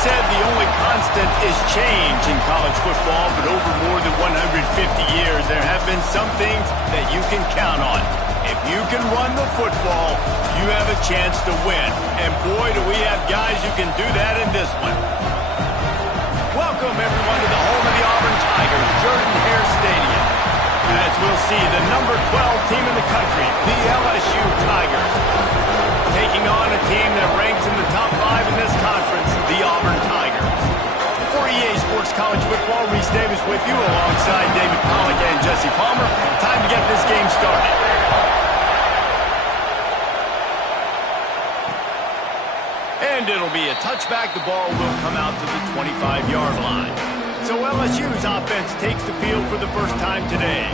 said the only constant is change in college football, but over more than 150 years, there have been some things that you can count on. If you can run the football, you have a chance to win. And boy, do we have guys who can do that in this one. Welcome, everyone, to the home of the Auburn Tigers, Jordan-Hare Stadium. As we'll see, the number 12 team in the country, the LSU Tigers, taking on a team that ranks in the top 5 in this conference, the Auburn Tigers. For EA Sports College Football, Reese Davis with you alongside David Pollack and Jesse Palmer. Time to get this game started. And it'll be a touchback. The ball will come out to the 25-yard line. So LSU's offense takes the field for the first time today.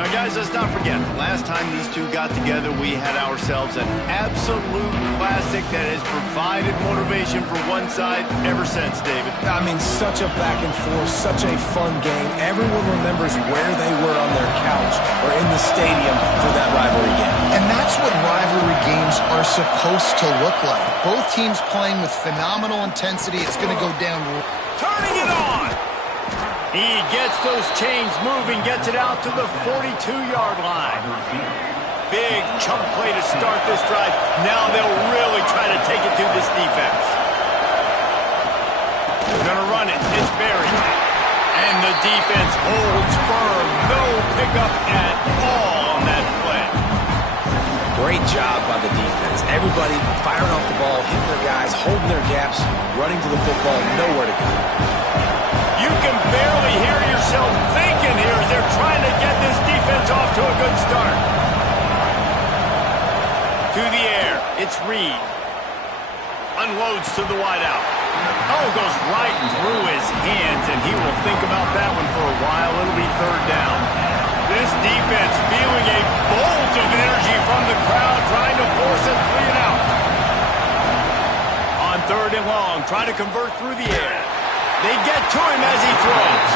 Now, guys, let's not forget, the last time these two got together, we had ourselves an absolute classic that has provided motivation for one side ever since, David. I mean, such a back and forth, such a fun game. Everyone remembers where they were on their couch or in the stadium for that rivalry game. And that's what rivalry games are supposed to look like. Both teams playing with phenomenal intensity. It's going to go down. Turning it on! He gets those chains moving, gets it out to the 42-yard line. Big chunk play to start this drive. Now they'll really try to take it to this defense. They're going to run it. It's Berry. And the defense holds firm. No pickup at all on that play. Great job by the defense. Everybody firing off the ball, hitting their guys, holding their gaps, running to the football, nowhere to go. You can barely hear yourself thinking here as they're trying to get this defense off to a good start. To the air, it's Reed. Unloads to the wideout. Oh, goes right through his hands, and he will think about that one for a while. It'll be third down. This defense feeling a bolt of energy from the crowd, trying to force a 3 and out. On third and long, trying to convert through the air. They get to him as he throws.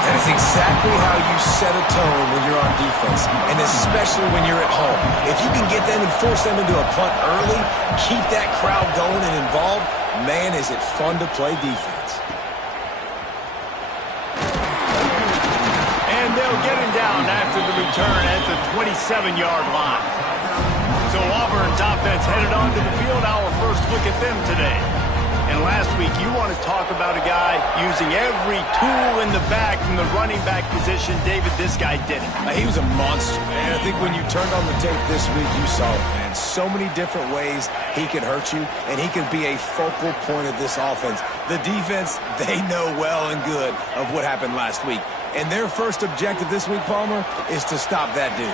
That is exactly how you set a tone when you're on defense, and especially when you're at home. If you can get them and force them into a punt early, keep that crowd going and involved, man, is it fun to play defense. And they'll get him down after the return at the 27-yard line. So Auburn's offense headed onto the field. Our first look at them today. And last week, you want to talk about a guy using every tool in the bag from the running back position. David, this guy did it. He was a monster, man. I think when you turned on the tape this week, you saw it, man. So many different ways he could hurt you, and he could be a focal point of this offense. The defense, they know well and good of what happened last week. And their first objective this week, Palmer, is to stop that dude.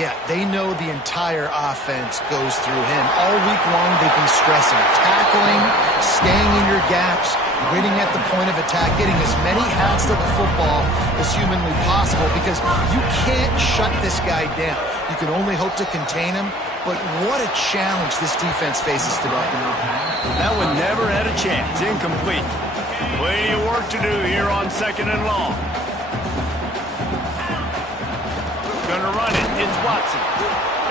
Yeah, they know the entire offense goes through him. All week long, they've been stressing tackling, staying in your gaps, winning at the point of attack, getting as many hats to the football as humanly possible, because you can't shut this guy down. You can only hope to contain him, but what a challenge this defense faces today. That one never had a chance. Incomplete. Plenty of work to do here on second and long. Gonna run it. It's Watson.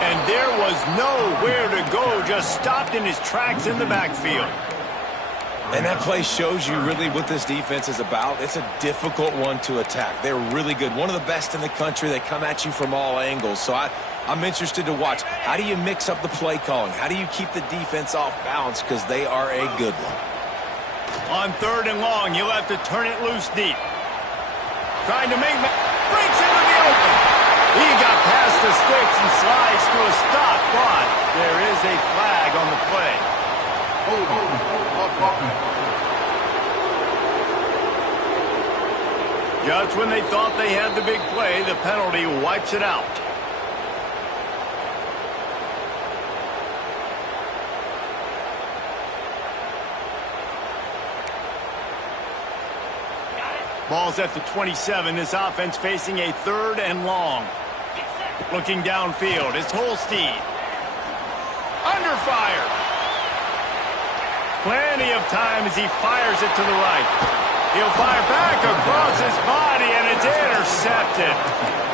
And there was nowhere to go. Just stopped in his tracks in the backfield. And that play shows you really what this defense is about. It's a difficult one to attack. They're really good. One of the best in the country. They come at you from all angles. So I'm interested to watch. How do you mix up the play calling? How do you keep the defense off balance? Because they are a good one. On third and long, you'll have to turn it loose deep. Trying to make... breaks into the open. He got past the sticks and slides to a stop, but there is a flag on the play. Just when they thought they had the big play, the penalty wipes it out. Ball's at the 27. This offense facing a third and long. Looking downfield, it's Holstein. Under fire. Plenty of time as he fires it to the right. He'll fire back across his body, and it's intercepted.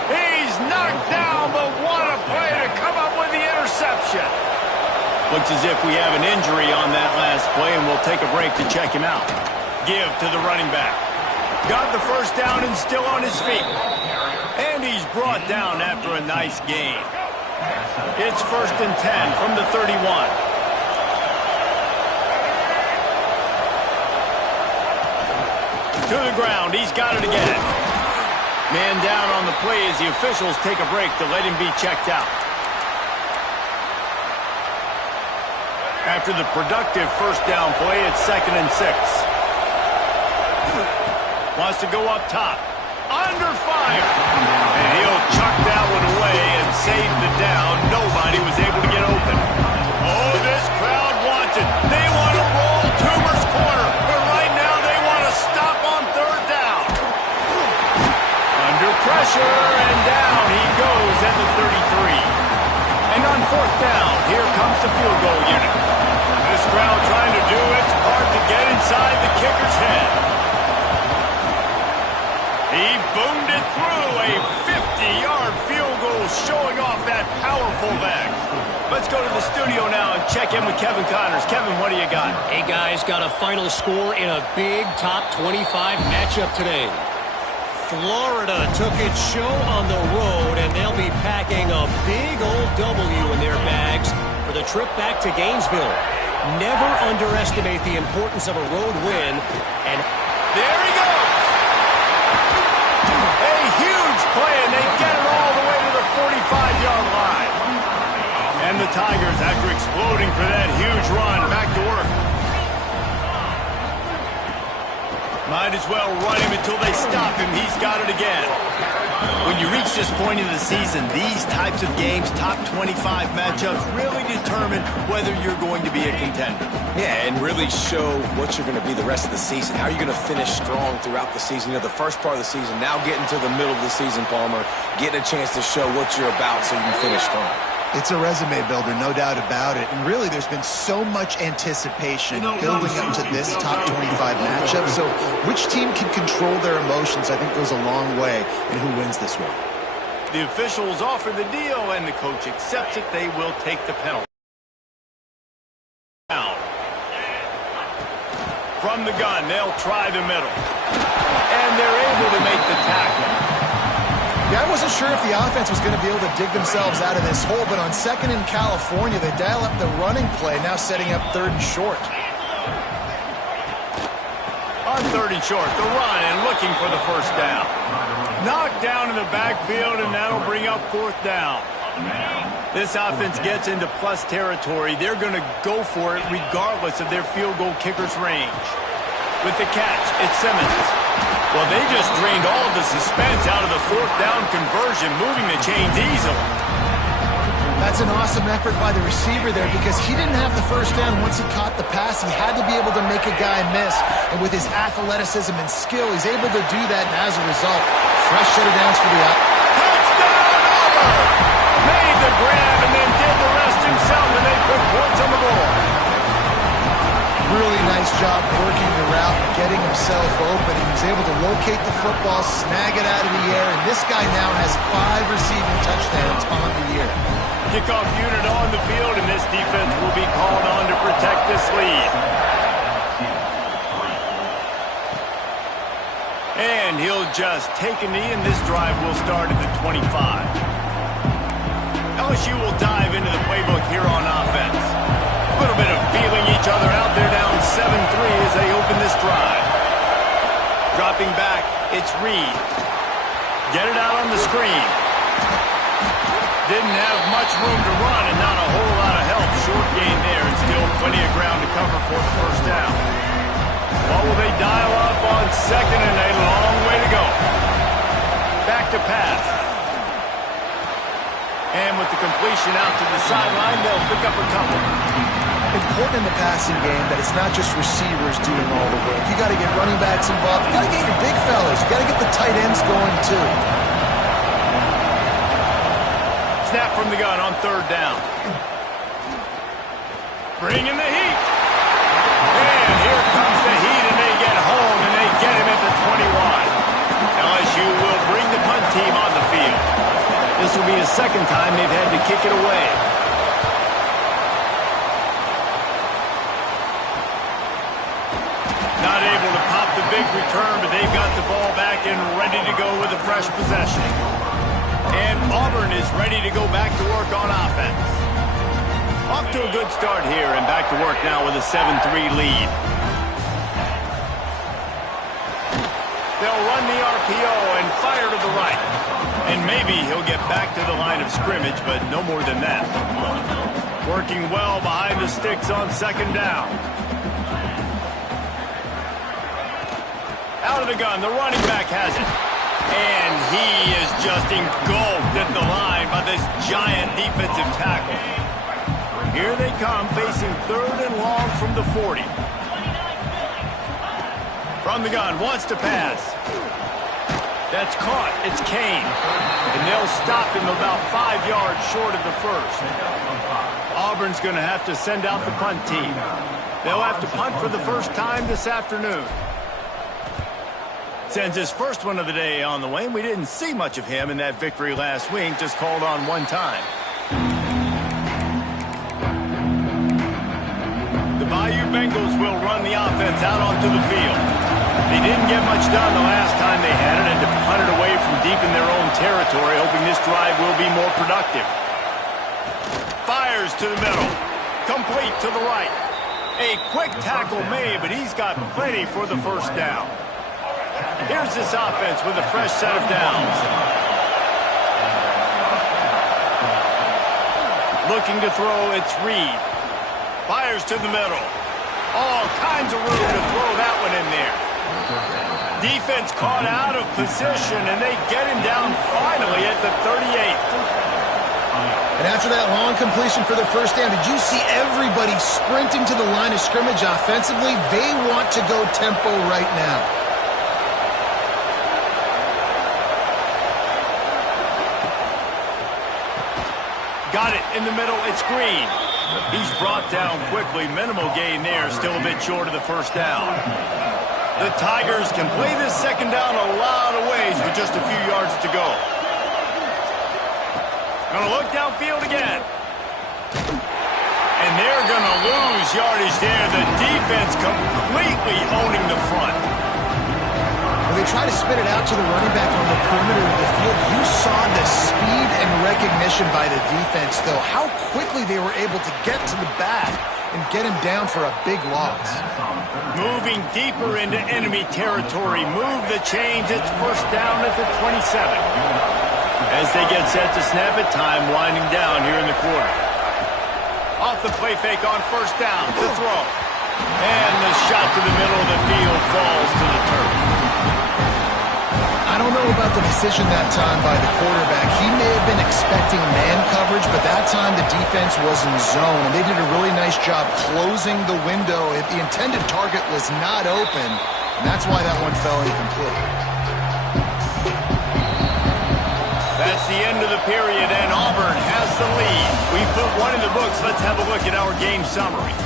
He's knocked down, but what a play to come up with the interception. Looks as if we have an injury on that last play, and we'll take a break to check him out. Give to the running back. Got the first down and still on his feet. And he's brought down after a nice gain. It's 1st and 10 from the 31. To the ground. He's got it again. Man down on the play as the officials take a break to let him be checked out. After the productive first down play, it's 2nd and 6. Wants to go up top. Under fire. And he'll chuck that one away and save the down. Nobody was able to get open. Oh, this crowd wants it. They want to roll Toomer's corner. But right now they want to stop on 3rd down. Under pressure and down he goes at the 33. And on 4th down, here comes the field goal unit. This crowd trying to do its part to get inside the kicker's head. He boomed it through a 50-yard field goal, showing off that powerful leg. Let's go to the studio now and check in with Kevin Connors. Kevin, what do you got? Hey, guys, got a final score in a big top 25 matchup today. Florida took its show on the road, and they'll be packing a big old W in their bags for the trip back to Gainesville. Never underestimate the importance of a road win. And there he goes! A huge play, and they get it all the way to the 45-yard line. And the Tigers, after exploding for that huge run, back to work. Might as well run him until they stop him. He's got it again. When you reach this point in the season, these types of games, top 25 matchups, really determine whether you're going to be a contender. Yeah, and really show what you're going to be the rest of the season. How are you going to finish strong throughout the season? You know, the first part of the season, now getting to the middle of the season, Palmer, getting a chance to show what you're about so you can finish strong. It's a resume builder, no doubt about it. And really, there's been so much anticipation building up to this top 25 matchup. So which team can control their emotions, I think, goes a long way in who wins this one. The officials offer the deal, and the coach accepts it. They will take the penalty. From the gun, they'll try the middle. And they're able to make the tackle. Yeah, I wasn't sure if the offense was going to be able to dig themselves out of this hole, but on 2nd in California, they dial up the running play, now setting up 3rd and short. On 3rd and short, the run and looking for the first down. Knocked down in the backfield, and that'll bring up 4th down. This offense gets into plus territory. They're going to go for it regardless of their field goal kicker's range. With the catch, it's Simmons. Well, they just drained all the suspense out of the 4th down conversion, moving the chains easily. That's an awesome effort by the receiver there because he didn't have the first down once he caught the pass. He had to be able to make a guy miss. And with his athleticism and skill, he's able to do that. And as a result, fresh set of downs for the touchdown, Auburn! Made the grab and then did the rest himself, and they put points on the board. Really nice job working the route, getting himself open. He was able to locate the football, snag it out of the air, and this guy now has 5 receiving touchdowns on the year. Kickoff unit on the field, and this defense will be called on to protect this lead. And he'll just take a knee, and this drive will start at the 25. LSU will dive into the playbook here on offense. A little bit of feeling each other out. They're down 7-3 as they open this drive. Dropping back, it's Reed. Get it out on the screen. Didn't have much room to run and not a whole lot of help. Short gain there and still plenty of ground to cover for the first down. What will they dial up on 2nd and a long way to go? Back to pass. And with the completion out to the sideline, they'll pick up a couple. Important in the passing game that it's not just receivers doing all the work. You got to get running backs involved. You got to get your big fellas. You got to get the tight ends going too. Snap from the gun on 3rd down. Bring in the heat. And here comes the heat, and they get home, and they get him at the 21. LSU will bring the punt team on the field. This will be the 2nd time they've had to kick it away. not able to pop the big return, but they've got the ball back and ready to go with a fresh possession. And Auburn is ready to go back to work on offense. Off to a good start here and back to work now with a 7-3 lead. They'll run the RPO and fire to the right. And maybe he'll get back to the line of scrimmage, but no more than that. Working well behind the sticks on second down. Out of the gun, the running back has it. And he is just engulfed at the line by this giant defensive tackle. Here they come, facing 3rd and long from the 40. From the gun, wants to pass. That's caught. It's Kane. And they'll stop him about 5 yards short of the first. Auburn's going to have to send out the punt team. They'll have to punt for the first time this afternoon. Sends his first one of the day on the way. We didn't see much of him in that victory last week, just called on one time. The Bayou Bengals will run the offense out onto the field. They didn't get much done the last time they had it, and to punt it away from deep in their own territory, hoping this drive will be more productive. Fires to the middle. Complete to the right. A quick tackle made, but he's got plenty for the first down. Here's this offense with a fresh set of downs. Looking to throw, it's Reed. Fires to the middle. All kinds of room to throw that one in there. Defense caught out of position, and they get him down finally at the 38. And after that long completion for the first down, did you see everybody sprinting to the line of scrimmage offensively? They want to go tempo right now. Got it in the middle. It's Green. He's brought down quickly. Minimal gain there. Still a bit short of the first down. The Tigers can play this second down a lot of ways with just a few yards to go. Gonna look downfield again. And they're gonna lose yardage there. The defense completely owning the front. When they try to spit it out to the running back on the perimeter of the field, you saw the speed and recognition by the defense, though. How quickly they were able to get to the back and get him down for a big loss. Moving deeper into enemy territory. Move the chains. It's first down at the 27. As they get set to snap it, time winding down here in the quarter. Off the play fake on first down. The throw. And the shot to the middle of the field falls to the turf. I don't know about the decision that time by the quarterback. He may have been expecting man coverage, but that time the defense was in zone, and they did a really nice job closing the window. If the intended target was not open, and that's why that one fell incomplete. That's the end of the period, and Auburn has the lead. We put one in the books. Let's have a look at our game summary.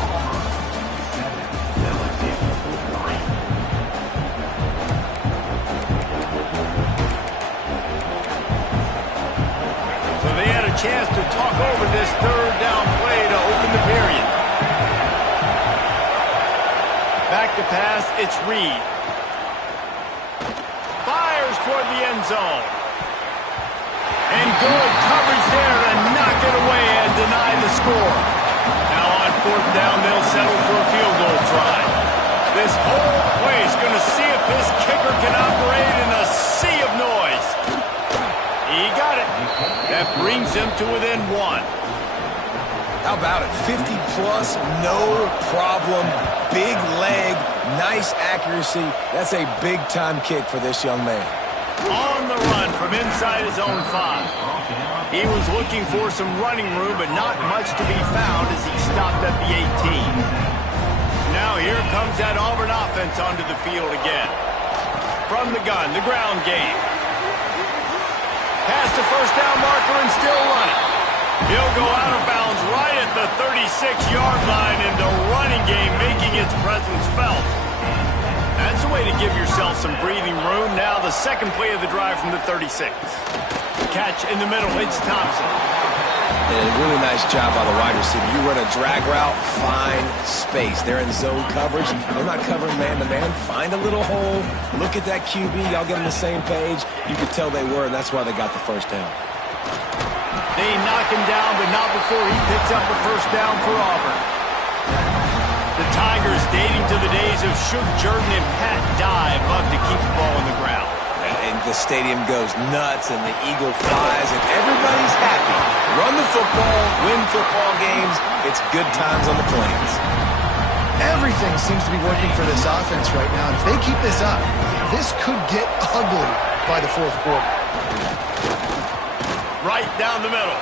Chance to talk over this third down play to open the period. Back to pass, it's Reed. Fires toward the end zone. And good coverage there to knock it away and deny the score. Now on fourth down, they'll settle for a field goal try. This whole place going to see if this kicker can operate in a sea of noise. He got it. That brings him to within one. How about it? 50-plus, no problem. Big leg, nice accuracy. That's a big-time kick for this young man. On the run from inside his own 5. He was looking for some running room, but not much to be found as he stopped at the 18. Now here comes that Auburn offense onto the field again. From the gun, the ground game. Past the first down marker and still running. He'll go out of bounds right at the 36-yard line, and the running game making its presence felt. That's a way to give yourself some breathing room. Now the second play of the drive from the 36. Catch in the middle, it's Thompson. And a really nice job by the wide receiver. You run a drag route, find space. They're in zone coverage. They're not covering man-to-man. Find a little hole. Look at that QB. Y'all get on the same page. You could tell they were, and that's why they got the first down. They knock him down, but not before he picks up a first down for Auburn. The Tigers, dating to the days of Shug Jordan and Pat Dye, love to keep the ball on the ground. And the stadium goes nuts, and the eagle flies, and everybody's happy. Run the football, win football games. It's good times on the Plains. Everything seems to be working for this offense right now. And if they keep this up, this could get ugly by the fourth quarter. Right down the middle.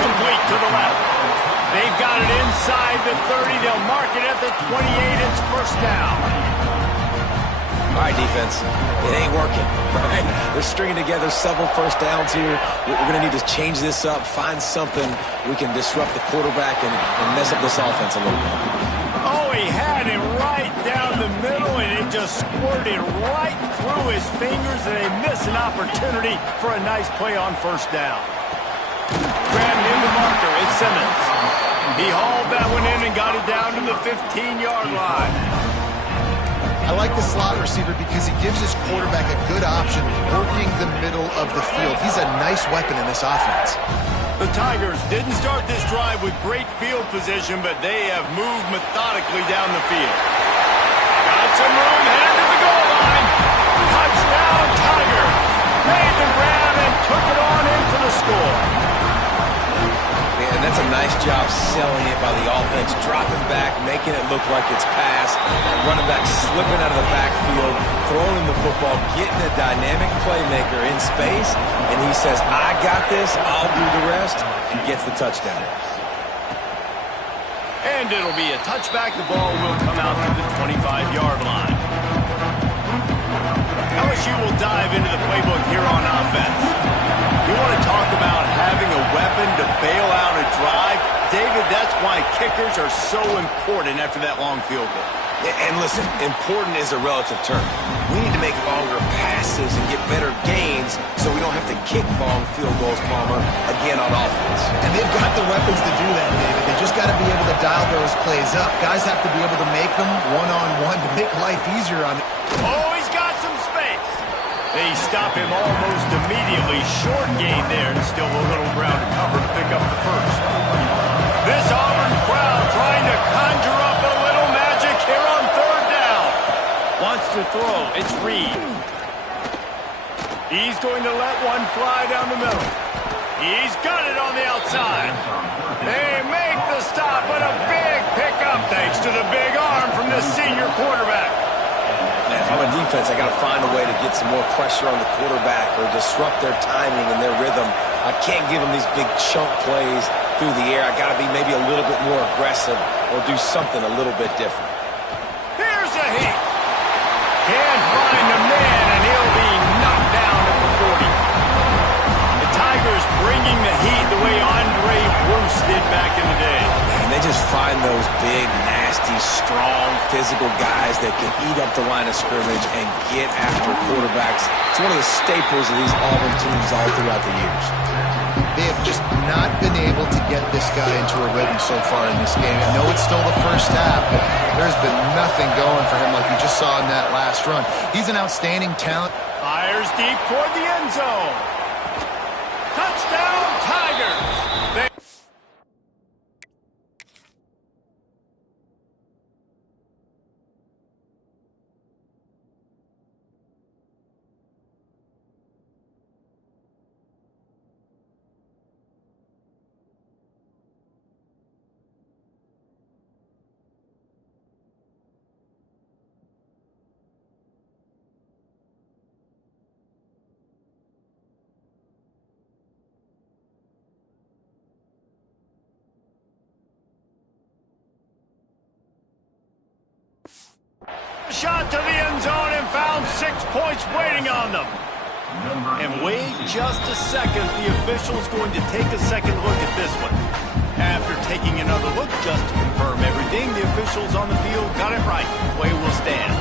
Complete to the left. They've got it inside the 30. They'll mark it at the 28. It's first down. All right, defense. It ain't working, right? They're stringing together several first downs here. We're going to need to change this up, find something we can disrupt the quarterback and mess up this offense a little bit. Oh, he had it right down the middle, and it just squirted right through his fingers, and they miss an opportunity for a nice play on first down. Grabbed in the marker. It's Simmons. He hauled that one in and got it down to the 15-yard line. I like the slot receiver because he gives his quarterback a good option working the middle of the field. He's a nice weapon in this offense. The Tigers didn't start this drive with great field position, but they have moved methodically down the field. Got some room, headed to the goal line. Touchdown, Tiger. Made the grab and took it on in for the score. And that's a nice job selling it by the offense, dropping back, making it look like it's passed, running back slipping out of the backfield, throwing the football, getting a dynamic playmaker in space, and he says, I got this, I'll do the rest, and gets the touchdown. And it'll be a touchback. The ball will come out to the 25-yard line. LSU will dive into the playbook here on offense. You want to talk about having a weapon to bail out a drive? David, that's why kickers are so important after that long field goal. And listen, important is a relative term. We need to make longer passes and get better gains so we don't have to kick long field goals, Palmer, again on offense. And they've got the weapons to do that, David. They just got to be able to dial those plays up. Guys have to be able to make them one-on-one to make life easier on them. Oh, he's got some space. They stop him almost immediately. Short gain there, and still a little ground to cover to pick up the first. This Auburn crowd trying to conjure up a little magic here on third down. Wants to throw. It's Reed. He's going to let one fly down the middle. He's got it on the outside. They make the stop, but a big pickup thanks to the big arm from this senior quarterback. If I'm a defense, I got to find a way to get some more pressure on the quarterback or disrupt their timing and their rhythm. I can't give them these big chunk plays through the air. I got to be maybe a little bit more aggressive or do something a little bit different. Here's a hit. Can't find the man, and he'll be knocked down at the 40. The Tigers bringing the heat the way Andre Bruce did back in the day. And they just find those big, nasty, strong, physical guys that can eat up the line of scrimmage and get after quarterbacks. It's one of the staples of these Auburn teams all throughout the years. They have just not been able to get this guy into a rhythm so far in this game. I know it's still the first half, but there's been nothing going for him like you just saw in that last run. He's an outstanding talent. Fires deep toward the end zone. Touchdown, Tigers. Shot to the end zone and found 6 points waiting on them. And wait just a second. The official's going to take a second look at this one. After taking another look just to confirm everything, the officials on the field got it right. Play will stand.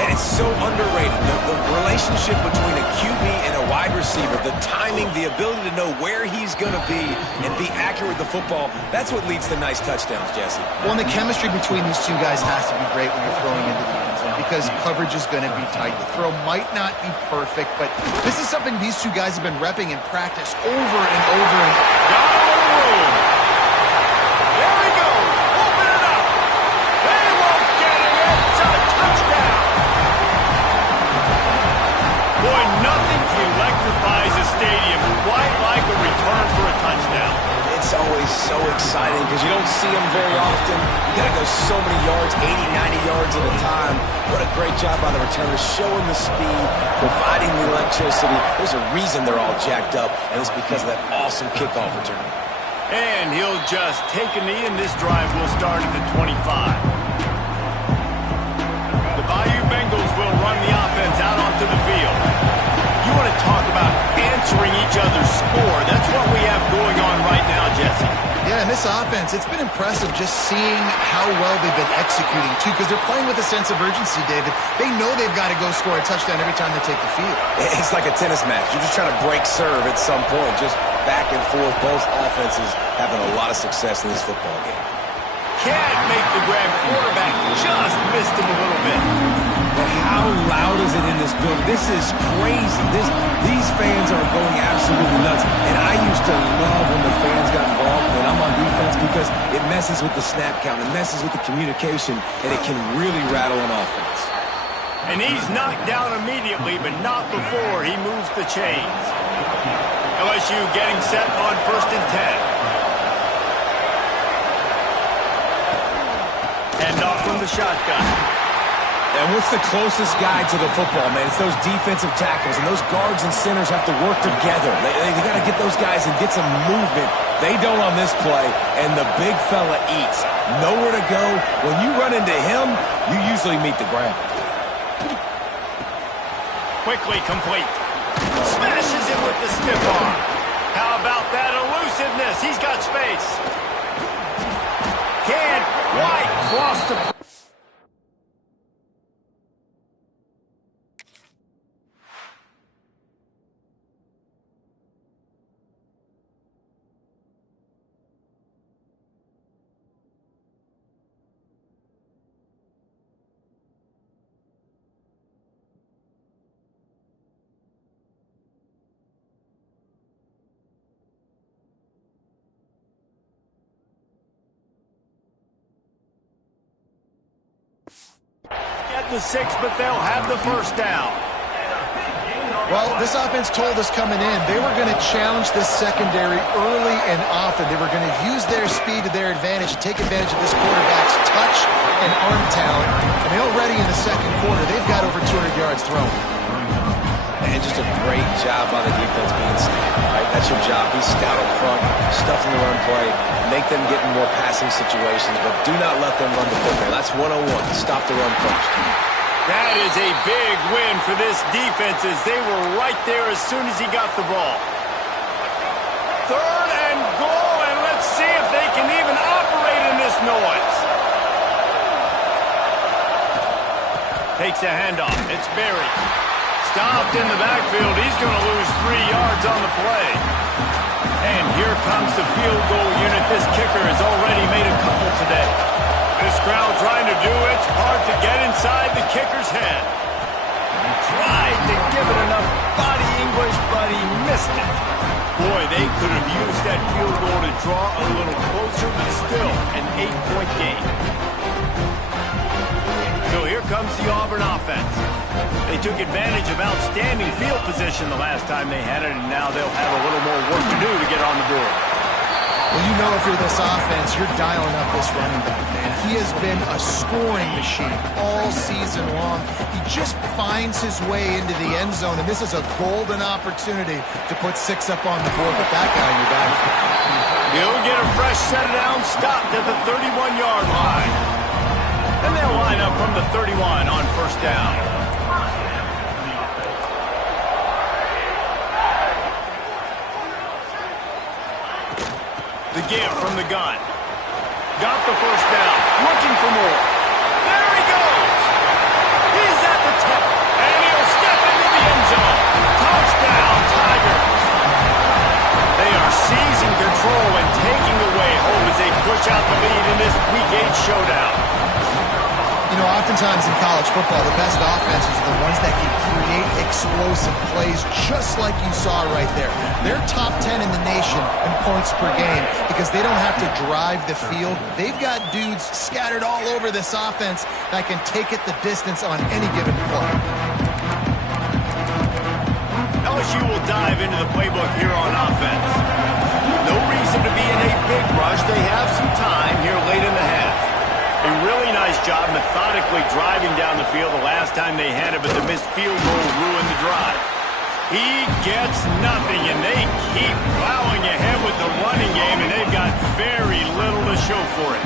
And it's so underrated. The relationship between a QB and a wide receiver, the timing, the ability to know where he's going to be and be accurate with the football, that's what leads to nice touchdowns, Jesse. Well, and the chemistry between these two guys has to be great when you're throwing into the end zone because coverage is going to be tight. The throw might not be perfect, but this is something these two guys have been repping in practice over and over and Got a little room. There he goes. Open it up. They won't get it. It's a touchdown. Boy, nothing electrifies a stadium quite like a return for a touchdown. It's always so exciting because you don't see them very often. You got to go so many yards, 80, 90 yards at a time. What a great job by the returners, showing the speed, providing the electricity. There's a reason they're all jacked up, and it's because of that awesome kickoff return. And he'll just take a knee, and this drive will start at the 25. The Bayou Bengals will run the offense out onto the field. You want to talk about answering each other's score. That's what we have going on right now, Jesse. yeah, and this offense, it's been impressive just seeing how well they've been executing, too, because they're playing with a sense of urgency, David. They know they've got to go score a touchdown every time they take the field. It's like a tennis match. You're just trying to break serve at some point, just back and forth. Both offenses having a lot of success in this football game. Can't make the grab. Quarterback just missed him a little bit. But how loud is it in this building? This is crazy. These fans are going absolutely nuts. And I used to love when the fans got involved when I'm on defense because it messes with the snap count. It messes with the communication, and it can really rattle an offense. And he's knocked down immediately, but not before he moves the chains. LSU getting set on 1st and 10. Hand off from the shotgun. And what's the closest guy to the football, man? It's those defensive tackles, and those guards and centers have to work together. They got to get those guys and get some movement. They don't on this play, and the big fella eats. Nowhere to go. When you run into him, you usually meet the ground. Quickly complete. Smashes it with the stiff arm. How about that elusiveness? He's got space. Can't quite cross the... At the 6, but they'll have the first down. Well, this offense told us coming in they were going to challenge this secondary early and often. They were going to use their speed to their advantage and take advantage of this quarterback's touch and arm talent. And already in the second quarter, they've got over 200 yards thrown. And just a great job by the defense being stout, right? That's your job. Be stout up front, stuff in the run play, make them get in more passing situations, but do not let them run the football. That's 101. Stop the run first. That is a big win for this defense as they were right there as soon as he got the ball. 3rd and goal, and let's see if they can even operate in this noise. Takes a handoff. It's Berry. Stopped in the backfield. He's going to lose 3 yards on the play. And here comes the field goal unit. This kicker has already made a couple today. This crowd trying to do its part to get inside the kicker's head. He tried to give it enough body English, but he missed it. Boy, they could have used that field goal to draw a little closer, but still an 8-point game. So here comes the Auburn offense. They took advantage of outstanding field position the last time they had it, and now they'll have a little more work to do to get on the board. Well, you know if you're this offense, you're dialing up this running back, man. He has been a scoring machine all season long. He just finds his way into the end zone, and this is a golden opportunity to put 6 up on the board with that guy in your back. He'll get a fresh set down, stopped at the 31-yard line. And they'll line up from the 31 on 1st down. The give from the gun. Got the first down. Looking for more. There he goes. He's at the 10. showdown. You know, oftentimes in college football, the best offenses are the ones that can create explosive plays just like you saw right there. They're top 10 in the nation in points per game because they don't have to drive the field. They've got dudes scattered all over this offense that can take it the distance on any given play. LSU will dive into the playbook here on offense. No reason to be in a big rush. They have some time here late in the half. A really nice job methodically driving down the field the last time they had it, but the missed field goal ruined the drive. He gets nothing, and they keep plowing ahead with the running game, and they've got very little to show for it.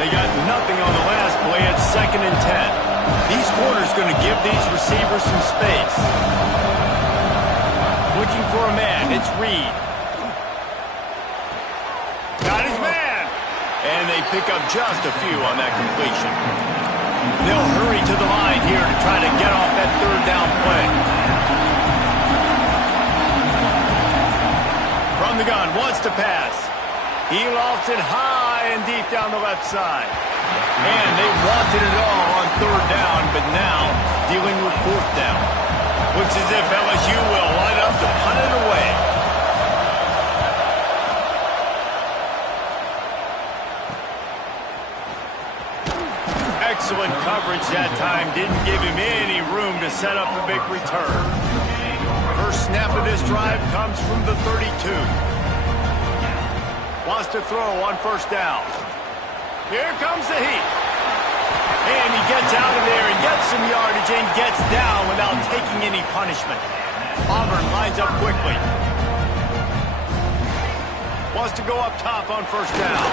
They got nothing on the last play at 2nd and 10. These corners going to give these receivers some space. Looking for a man, it's Reed. Got his man. And they pick up just a few on that completion. They'll hurry to the line here to try to get off that 3rd down play. From the gun, wants to pass. He lofts it high and deep down the left side. And they wanted it all on 3rd down, but now dealing with 4th down. Looks as if LSU will line up to punt it away. Excellent coverage that time. Didn't give him any room to set up a big return. First snap of this drive comes from the 32. Wants to throw on 1st down. Here comes the heat. And he gets out of there and gets some yardage and gets down without taking any punishment. Auburn lines up quickly. Wants to go up top on 1st down.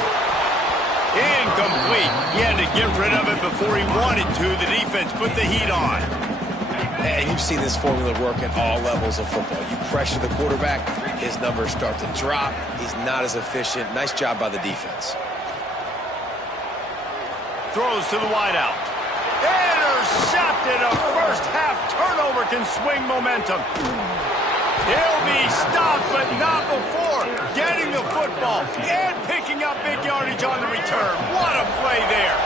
Incomplete. He had to get rid of it before he wanted to. The defense put the heat on. And you've seen this formula work at all levels of football. You pressure the quarterback, his numbers start to drop. He's not as efficient. Nice job by the defense. Throws to the wideout. Intercepted. A first-half turnover can swing momentum. He'll be stopped, but not before getting the football and picking up big yardage on the return. What a play there.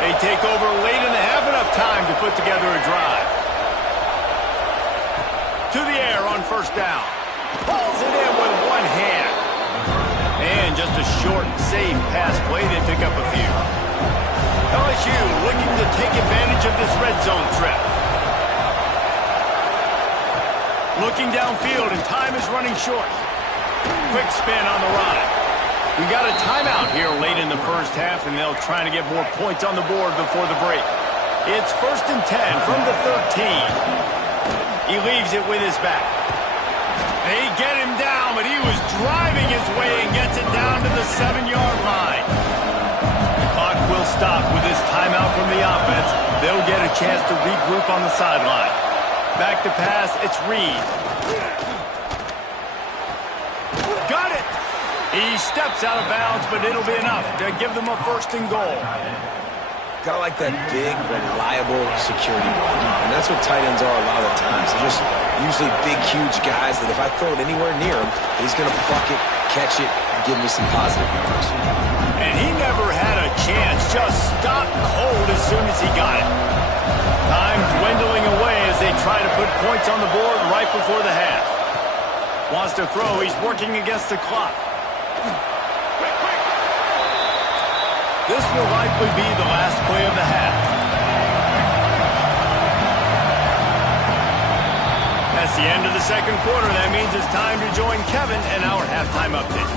They take over late in the half, enough time to put together a drive. To the air on 1st down. Pulls it in with one hand. And just a short, safe pass play. They pick up a few. LSU looking to take advantage of this red zone trip. Looking downfield, and time is running short. Quick spin on the ride. We got a timeout here late in the first half, and they'll try to get more points on the board before the break. It's 1st and 10 from the 13. He leaves it with his back. They get him down, but he was driving his way and gets it down to the 7-yard line. The clock will stop with this timeout from the offense. They'll get a chance to regroup on the sideline. Back to pass, it's Reed. Got it! He steps out of bounds, but it'll be enough to give them a 1st and goal. Kind of like that big, reliable security blanket. And that's what tight ends are a lot of the times. They're just usually big, huge guys that if I throw it anywhere near him, he's going to pluck it, catch it, and give me some positive yards. And he never had a chance. Just stopped cold as soon as he got it. Time dwindling away as they try to put points on the board right before the half. Wants to throw. He's working against the clock. This will likely be the last play of the half. That's the end of the 2nd quarter. That means it's time to join Kevin and our halftime update.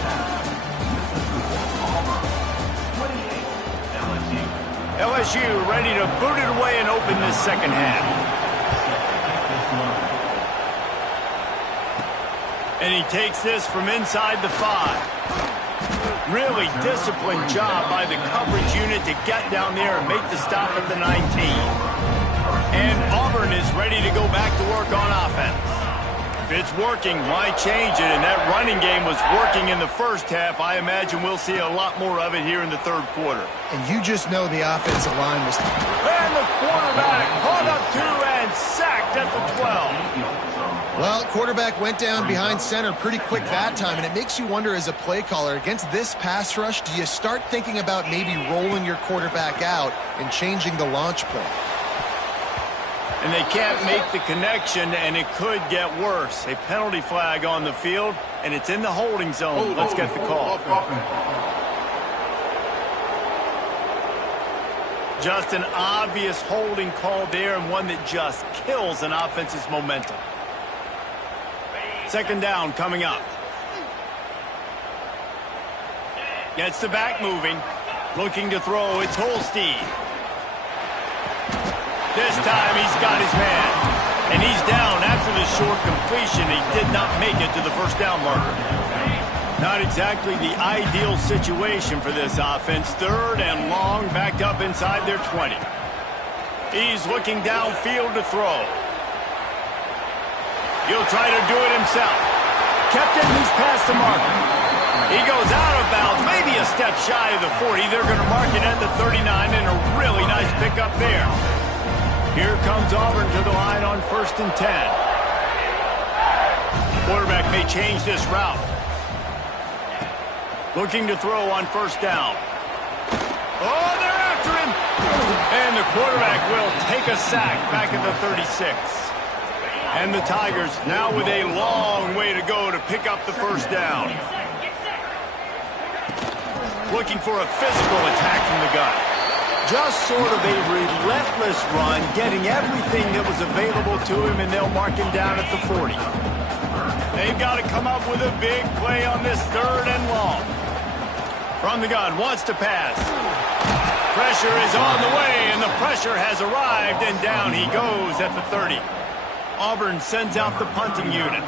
LSU ready to boot it away and open this 2nd half. And he takes this from inside the 5. Really disciplined job by the coverage unit to get down there and make the stop at the 19. And Auburn is ready to go back to work on offense. If it's working, why change it? And that running game was working in the first half. I imagine we'll see a lot more of it here in the 3rd quarter. And you just know the offensive line was... And the quarterback caught up to and sacked at the 12. Well, quarterback went down behind center pretty quick that time, and it makes you wonder as a play caller, against this pass rush, do you start thinking about maybe rolling your quarterback out and changing the launch point? And they can't make the connection, and it could get worse. A penalty flag on the field, and it's in the holding zone. Let's get the call. Just an obvious holding call there, and one that just kills an offense's momentum. Second down coming up. Gets the back moving. Looking to throw. It's Holstein. This time he's got his man. And he's down after the short completion. He did not make it to the first down marker. Not exactly the ideal situation for this offense. Third and long, backed up inside their 20. He's looking downfield to throw. He'll try to do it himself. Kept it, he's past the marker. He goes out of bounds, maybe a step shy of the 40. They're going to mark it at the 39, and a really nice pickup there. Here comes Auburn to the line on 1st and 10. Quarterback may change this route. Looking to throw on first down. Oh, they're after him! And the quarterback will take a sack back at the 36. And the Tigers now with a long way to go to pick up the first down. Looking for a physical attack from the gun. Just sort of a relentless run, getting everything that was available to him, and they'll mark him down at the 40. They've got to come up with a big play on this third and long. From the gun, wants to pass. Pressure is on the way, and the pressure has arrived, and down he goes at the 30. Auburn sends out the punting unit.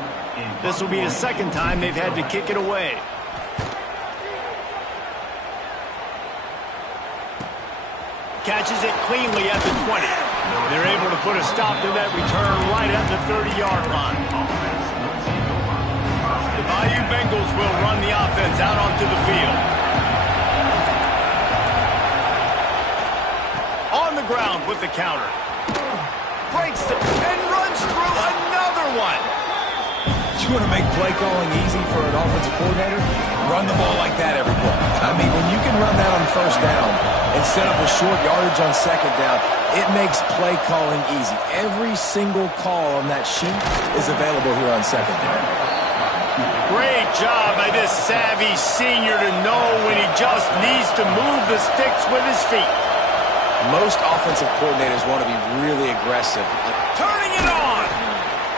This will be the second time they've had to kick it away. Catches it cleanly at the 20. They're able to put a stop to that return right at the 30-yard line. The Bayou Bengals will run the offense out onto the field. On the ground with the counter. Breaks the and runs through another one. You want to make play calling easy for an offensive coordinator? Run the ball like that every play. I mean, when you can run that on first down and set up a short yardage on second down, it makes play calling easy. Every single call on that sheet is available here on second down. Great job by this savvy senior to know when he just needs to move the sticks with his feet. Most offensive coordinators want to be really aggressive. Turning it on!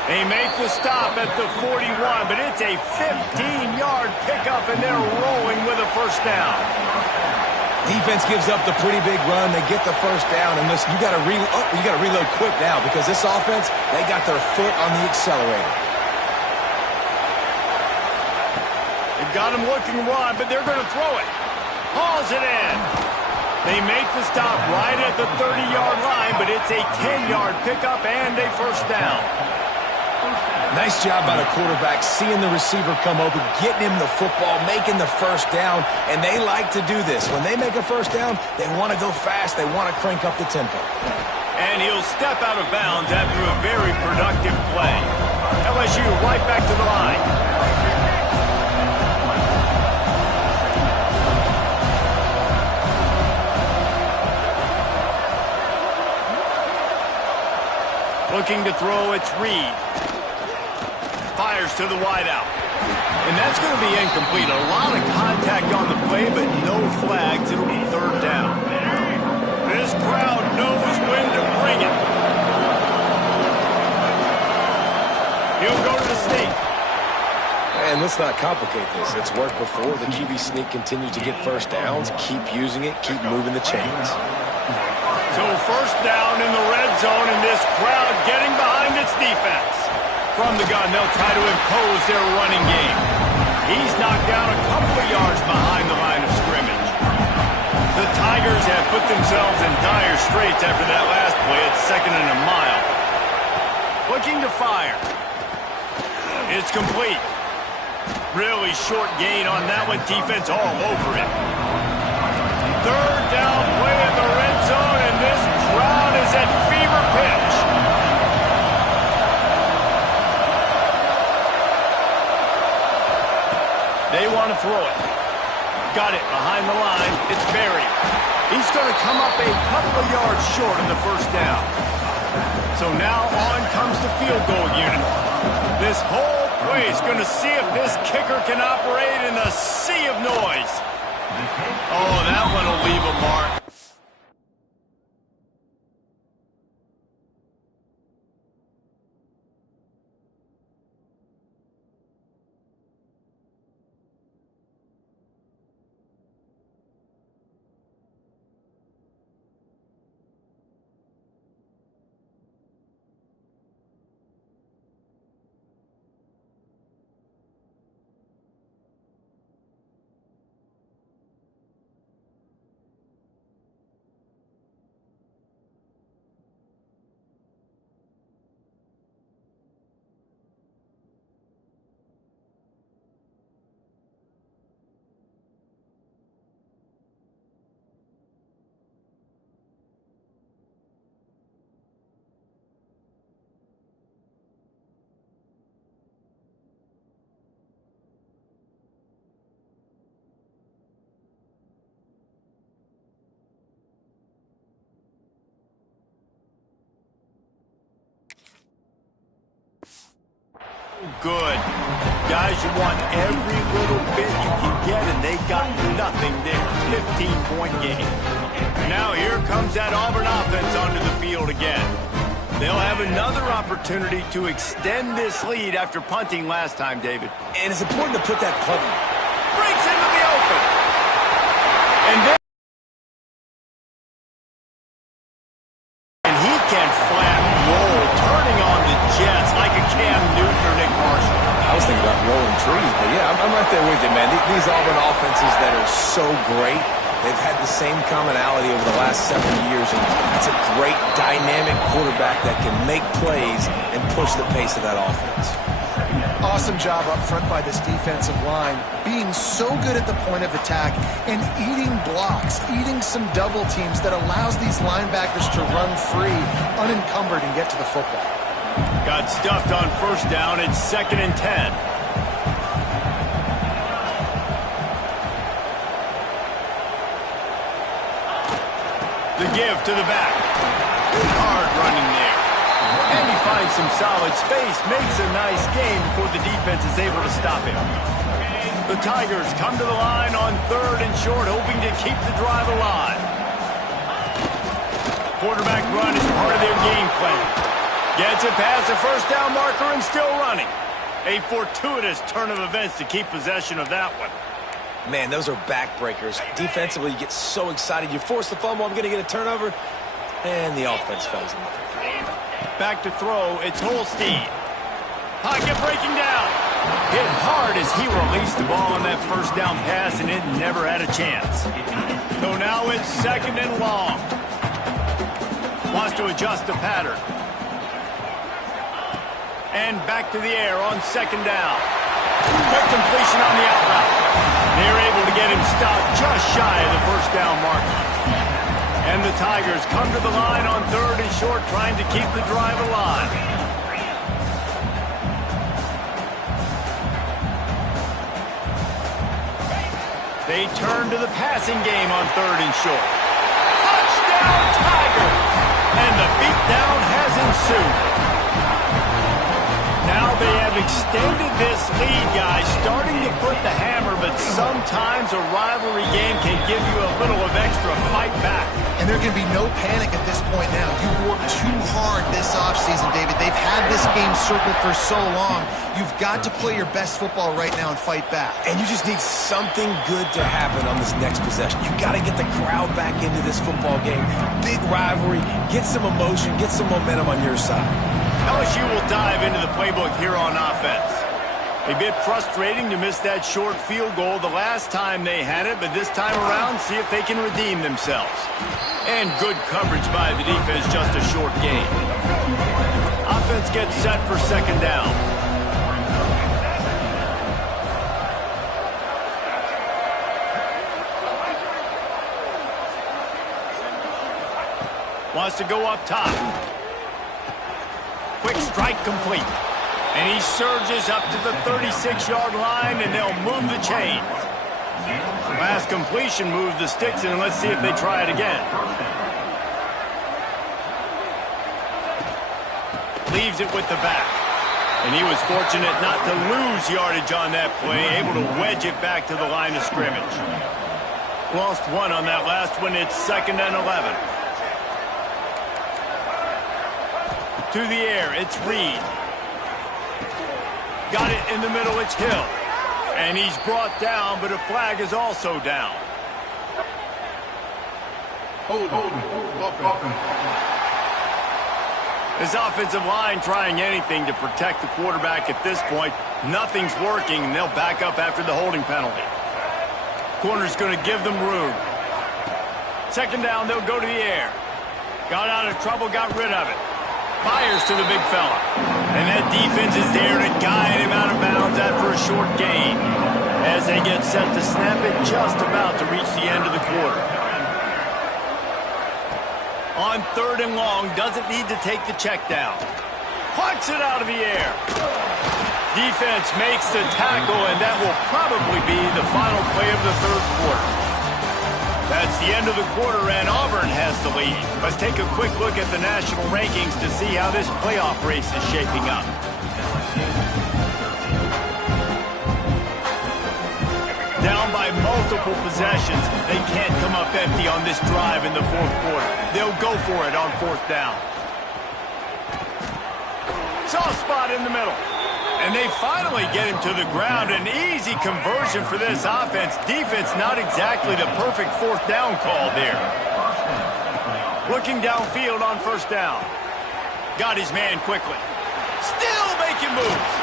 They make the stop at the 41, but it's a 15-yard pickup, and they're rolling with a first down. Defense gives up the pretty big run. They get the first down, and listen, you got to reload quick now because this offense, they got their foot on the accelerator. They've got him looking to run, but they're going to throw it. Hauls it in. They make the stop right at the 30-yard line, but it's a 10-yard pickup and a first down. Nice job by the quarterback, seeing the receiver come open, getting him the football, making the first down, and they like to do this. When they make a first down, they want to go fast. They want to crank up the tempo. And he'll step out of bounds after a very productive play. LSU right back to the line. Looking to throw, it's Reed. Fires to the wideout. And that's going to be incomplete. A lot of contact on the play, but no flags. It'll be third down. This crowd knows when to bring it. He'll go to the sneak. And let's not complicate this. It's worked before. The QB sneak continues to get first downs. Keep using it. Keep moving the chains. So first down in the red zone, and this crowd getting behind its defense. From the gun, they'll try to impose their running game. He's knocked down a couple of yards behind the line of scrimmage. The Tigers have put themselves in dire straits after that last play. It's second and a mile. Looking to fire. It's complete. Really short gain on that one. Defense all over it. Third down play in the red zone, and this crowd is at fever pitch. got it behind the line. It's Berry. He's going to come up a couple of yards short of the first down. So now on comes the field goal unit. This whole place is going to see if this kicker can operate in a sea of noise. Oh, that one will leave a mark. Good. Guys, you want every little bit you can get, and they got nothing there. 15-point game. Now here comes that Auburn offense onto the field again. They'll have another opportunity to extend this lead after punting last time, David. And it's important to put that punt in. Breaks into the open. And then he can flat roll, turning on the Jets like a Cam Newton or Nick Marshall. I was thinking about rolling trees, but yeah, I'm right there with you, man. These Auburn offenses that are so great, they've had the same commonality over the last several years, and it's a great dynamic quarterback that can make plays and push the pace of that offense. Awesome job up front by this defensive line, being so good at the point of attack and eating blocks, eating some double teams that allows these linebackers to run free, unencumbered, and get to the football. Got stuffed on first down. It's 2nd and 10. The give to the back. Hard running there. And he finds some solid space, makes a nice gain before the defense is able to stop him. The Tigers come to the line on 3rd and short, hoping to keep the drive alive. Quarterback run is part of their game plan. Gets it past the first down marker and still running. A fortuitous turn of events to keep possession of that one. Man, those are backbreakers. Defensively, you get so excited. You force the fumble, I'm going to get a turnover, and the offense falls in. Back to throw, it's Holstein. Pocket breaking down. Hit hard as he released the ball on that first down pass, and it never had a chance. So now it's 2nd and long. Wants to adjust the pattern. And back to the air on 2nd down. Quick completion on the out route. They're able to get him stopped just shy of the first down marker. And the Tigers come to the line on 3rd and short, trying to keep the drive alive. They turn to the passing game on 3rd and short. Touchdown, Tigers! And the beatdown has ensued. Now they have extended this lead, guys, starting to put the hammer, but sometimes a rivalry game can give you a little of extra fight back. And there can be no panic at this point now. You worked too hard this offseason, David. They've had this game circled for so long. You've got to play your best football right now and fight back. And you just need something good to happen on this next possession. You got to get the crowd back into this football game. Big rivalry, get some emotion, get some momentum on your side. LSU will dive into the playbook here on offense. A bit frustrating to miss that short field goal the last time they had it, but this time around, see if they can redeem themselves. And good coverage by the defense, just a short gain. Offense gets set for 2nd down. Wants to go up top. Quick strike complete. And he surges up to the 36-yard line, and they'll move the chains. Last completion moved the sticks in. Let's see if they try it again. Leaves it with the back. And he was fortunate not to lose yardage on that play, able to wedge it back to the line of scrimmage. Lost one on that last one. It's 2nd and 11. To the air, it's Reed. Got it in the middle, it's Hill. And he's brought down, but a flag is also down. Hold. His offensive line trying anything to protect the quarterback at this point. Nothing's working, and they'll back up after the holding penalty. Corner's going to give them room. 2nd down, they'll go to the air. Got out of trouble, got rid of it. Fires to the big fella. And that defense is there to guide him out of bounds after a short gain. As they get set to snap it, just about to reach the end of the quarter. On 3rd and long, doesn't need to take the check down. Plucks it out of the air. Defense makes the tackle, and that will probably be the final play of the 3rd quarter. That's the end of the quarter, and Auburn has the lead. Let's take a quick look at the national rankings to see how this playoff race is shaping up. Down by multiple possessions, they can't come up empty on this drive in the 4th quarter. They'll go for it on 4th down. Soft spot in the middle. And they finally get him to the ground. An easy conversion for this offense. Defense not exactly the perfect 4th down call there. Looking downfield on 1st down. Got his man quickly. Still making moves.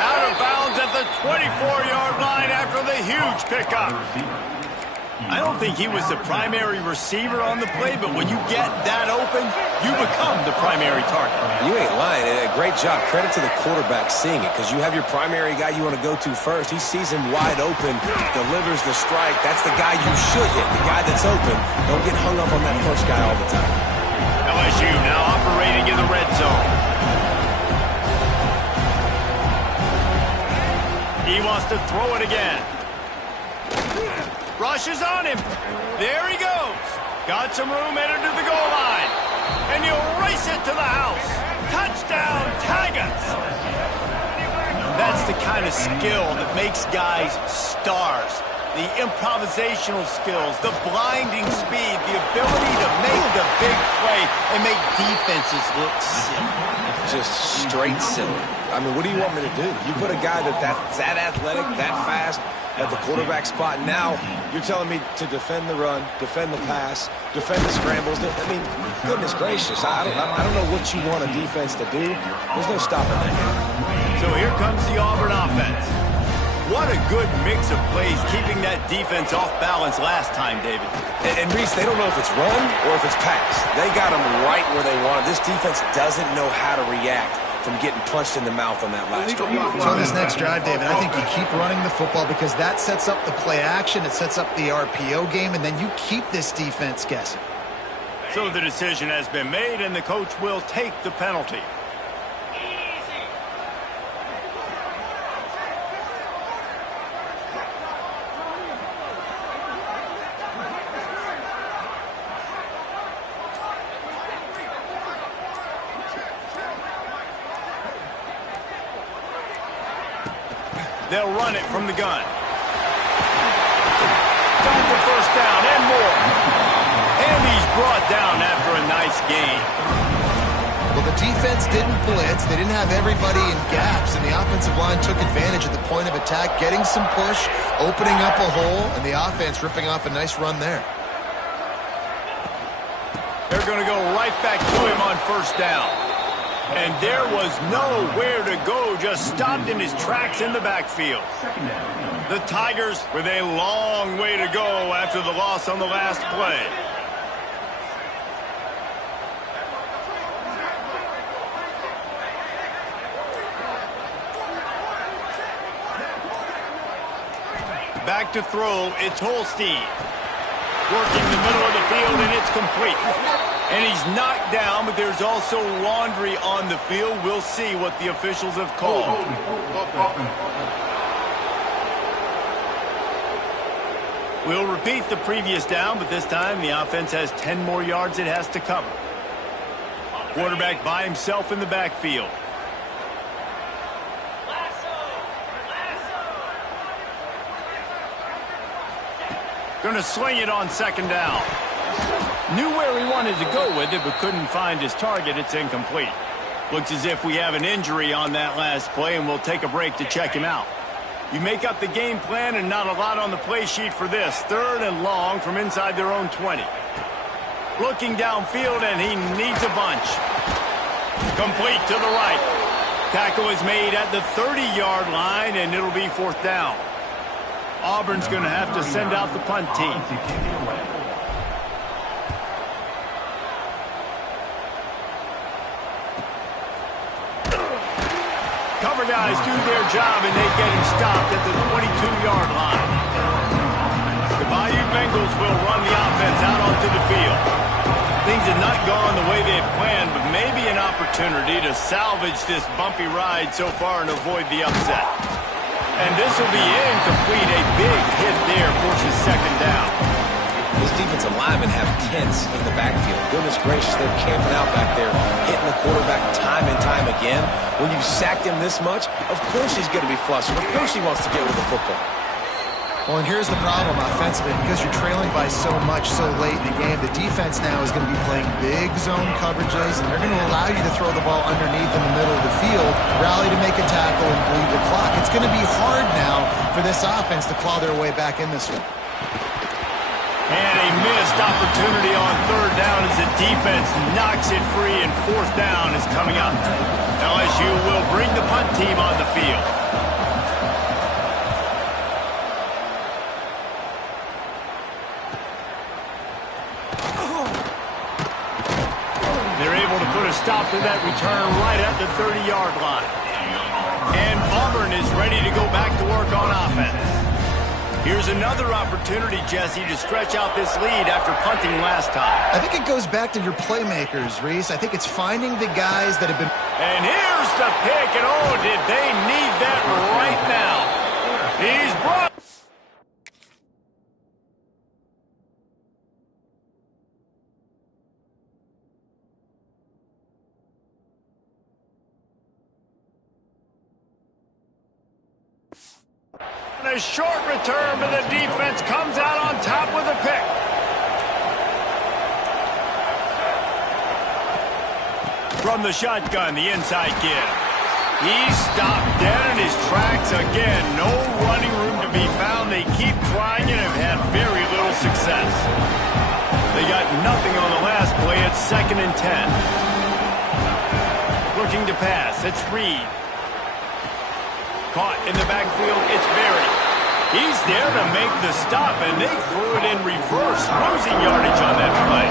Out of bounds at the 24-yard line after the huge pickup. I don't think he was the primary receiver on the play, but when you get that open, you become the primary target. You ain't lying. A great job. Credit to the quarterback seeing it, because you have your primary guy you want to go to first. He sees him wide open, delivers the strike. That's the guy you should hit, the guy that's open. Don't get hung up on that first guy all the time. LSU now operating in the red zone. He wants to throw it again. Rushes on him. There he goes. Got some room, entered to the goal line. And he'll race it to the house. Touchdown, Tigers. That's the kind of skill that makes guys stars. The improvisational skills, the blinding speed, the ability to make the big play and make defenses look silly. Just straight silly. I mean, what do you want me to do? You put a guy that's that athletic, that fast, at the quarterback spot. Now you're telling me to defend the run, defend the pass, defend the scrambles. I mean, goodness gracious. I don't know what you want a defense to do. There's no stopping that guy. So here comes the Auburn offense. What a good mix of plays, keeping that defense off balance last time, David. And Reese, they don't know if it's run or if it's pass. They got them right where they want it. This defense doesn't know how to react from getting punched in the mouth on that last drive. So on this next drive, David, I think you keep running the football because that sets up the play action, it sets up the RPO game, and then you keep this defense guessing. So the decision has been made, and the coach will take the penalty. They'll run it from the gun. Got the 1st down and more. And he's brought down after a nice gain. Well, the defense didn't blitz. They didn't have everybody in gaps, and the offensive line took advantage at the point of attack, getting some push, opening up a hole, and the offense ripping off a nice run there. They're going to go right back to him on 1st down. And there was nowhere to go, just stopped in his tracks in the backfield. The Tigers with a long way to go after the loss on the last play. Back to throw, it's Holstein. Working the middle of the field, and it's complete. And he's knocked down, but there's also laundry on the field. We'll see what the officials have called. We'll repeat the previous down, but this time the offense has 10 more yards it has to cover. Quarterback by himself in the backfield. Going to sling it on second down. Knew where he wanted to go with it, but couldn't find his target. It's incomplete. Looks as if we have an injury on that last play, and we'll take a break to check him out. You make up the game plan and not a lot on the play sheet for this. 3rd and long from inside their own 20. Looking downfield, and he needs a bunch. Complete to the right. Tackle is made at the 30-yard line, and it'll be 4th down. Auburn's going to have to send out the punt team. Cover guys do their job, and they get him stopped at the 22-yard line. The Bayou Bengals will run the offense out onto the field. Things have not gone the way they had planned, but maybe an opportunity to salvage this bumpy ride so far and avoid the upset. And this will be incomplete. A big hit there forces 2nd down. This defensive linemen have tents in the backfield. Goodness gracious, they're camping out back there, hitting the quarterback time and time again. When you've sacked him this much, of course he's going to be flustered. Of course he wants to get with the football. Well, and here's the problem offensively. Because you're trailing by so much so late in the game, the defense now is going to be playing big zone coverages, and they're going to allow you to throw the ball underneath in the middle of the field, rally to make a tackle, and bleed the clock. It's going to be hard now for this offense to claw their way back in this one. And a missed opportunity on 3rd down as the defense knocks it free, and 4th down is coming up. LSU will bring the punt team on the field. They're able to put a stop to that return right at the 30-yard line. And Auburn is ready to go back to work on offense. Here's another opportunity, Jesse, to stretch out this lead after punting last time. I think it goes back to your playmakers, Reese. I think it's finding the guys that have been... And here's the pick, and oh, did they need that right now. He's brought... A short return, but the defense comes out on top with a pick. From the shotgun, the inside give. He's stopped dead in his tracks again. No running room to be found. They keep trying and have had very little success. They got nothing on the last play. It's 2nd and 10. Looking to pass. It's Reed. Caught in the backfield, it's Berry. He's there to make the stop, and they threw it in reverse, losing yardage on that play.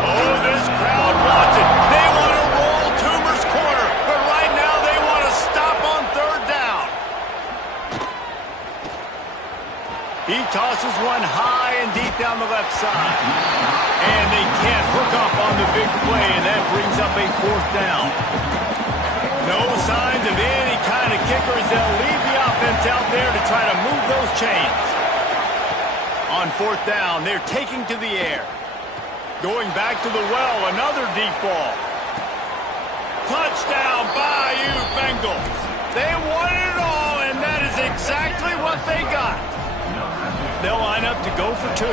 Oh, this crowd wants it. They want to roll Toomer's corner, but right now they want to stop on 3rd down. He tosses one high and deep down the left side. And they can't hook up on the big play, and that brings up a 4th down. No signs of any kind of kickers. They'll leave the offense out there to try to move those chains. On 4th down, they're taking to the air. Going back to the well, another deep ball. Touchdown, Bayou Bengals. They won it all, and that is exactly what they got. They'll line up to go for 2.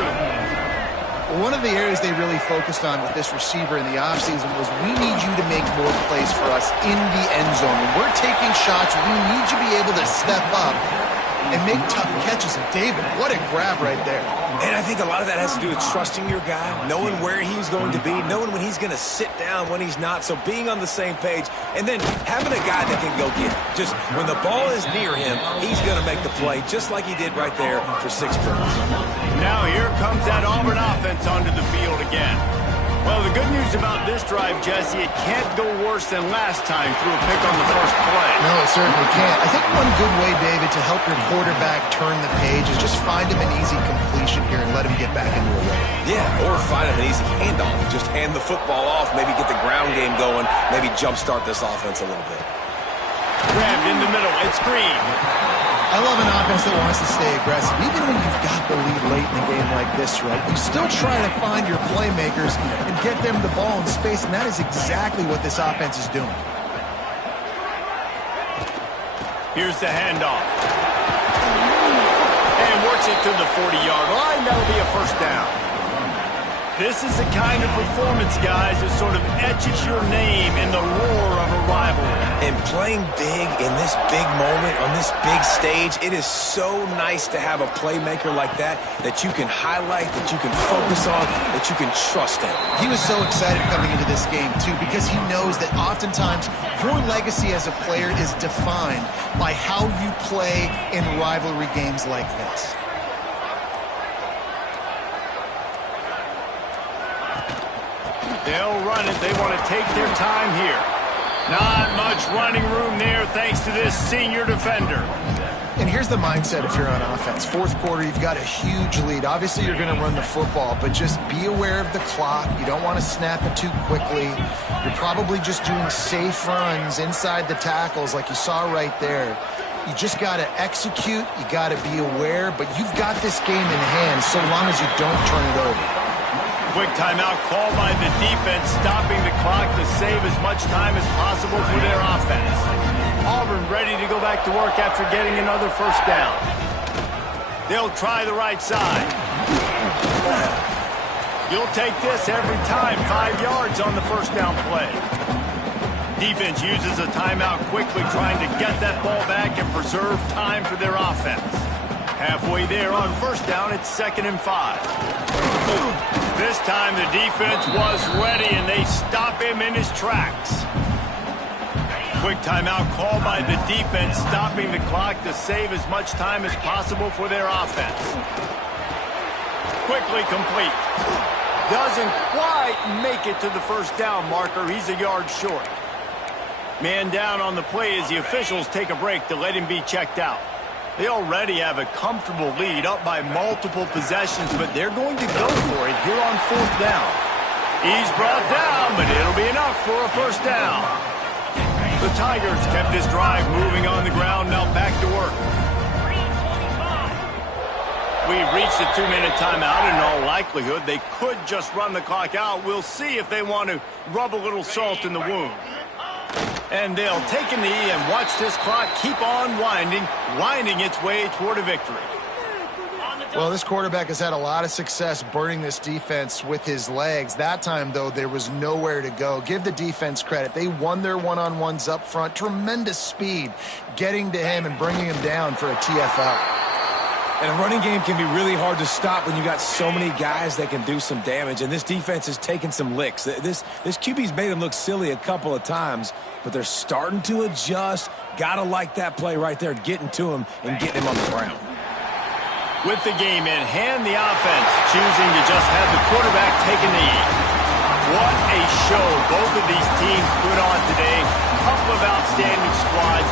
One of the areas they really focused on with this receiver in the offseason was we need you to make more plays for us in the end zone. When we're taking shots, we need you to be able to step up and make tough catches. And David, what a grab right there. And I think a lot of that has to do with trusting your guy, knowing where he's going to be, knowing when he's going to sit down, when he's not. So being on the same page, and then having a guy that can go get it. Just when the ball is near him, he's going to make the play, just like he did right there for 6 points. Now here comes that Auburn offense onto the field again. Well, the good news about this drive, Jesse, it can't go worse than last time through a pick on the first play. No, it certainly can't. I think one good way, David, to help your quarterback turn the page is just find him an easy completion here and let him get back into a rhythm. Yeah, or find him an easy handoff. Just hand the football off, maybe get the ground game going, maybe jumpstart this offense a little bit. Grabbed in the middle, it's Green. I love an offense that wants to stay aggressive. Even when you've got the lead late in a game like this, right, you still try to find your playmakers and get them the ball in space, and that is exactly what this offense is doing. Here's the handoff. And works it to the 40-yard line. That'll be a first down. This is the kind of performance, guys, that sort of etches your name in the roar of a rivalry. And playing big in this big moment, on this big stage, it is so nice to have a playmaker like that you can highlight, that you can focus on, that you can trust in. He was so excited coming into this game, too, because he knows that oftentimes your legacy as a player is defined by how you play in rivalry games like this. They'll run it. They want to take their time here. Not much running room there thanks to this senior defender. And here's the mindset if you're on offense. Fourth quarter, you've got a huge lead. Obviously, you're going to run the football, but just be aware of the clock. You don't want to snap it too quickly. You're probably just doing safe runs inside the tackles like you saw right there. You just got to execute. You got to be aware, but you've got this game in hand so long as you don't turn it over. Quick timeout called by the defense, stopping the clock to save as much time as possible for their offense. Auburn ready to go back to work after getting another first down. They'll try the right side. You'll take this every time. 5 yards on the first down play. Defense uses a timeout quickly, trying to get that ball back and preserve time for their offense. Halfway there on first down, it's 2nd and 5. This time the defense was ready, and they stop him in his tracks. Quick timeout called by the defense, stopping the clock to save as much time as possible for their offense. Quickly complete. Doesn't quite make it to the first down marker. He's a yard short. Man down on the play as the officials take a break to let him be checked out. They already have a comfortable lead, up by multiple possessions, but they're going to go for it here on 4th down. He's brought down, but it'll be enough for a first down. The Tigers kept this drive moving on the ground, now back to work. We've reached a 2-minute timeout. In all likelihood, they could just run the clock out. We'll see if they want to rub a little salt in the wound. And they'll take a knee and watch this clock keep on winding its way toward a victory. Well, this quarterback has had a lot of success burning this defense with his legs. That time, though, there was nowhere to go. Give the defense credit. They won their one-on-ones up front. Tremendous speed getting to him and bringing him down for a TFL. And a running game can be really hard to stop when you got so many guys that can do some damage. And this defense has taken some licks. This QB's made them look silly a couple of times, but they're starting to adjust. Gotta like that play right there, getting to him and getting him on the ground. With the game in hand, the offense choosing to just have the quarterback take a knee. What a show both of these teams put on today. Couple of outstanding squads.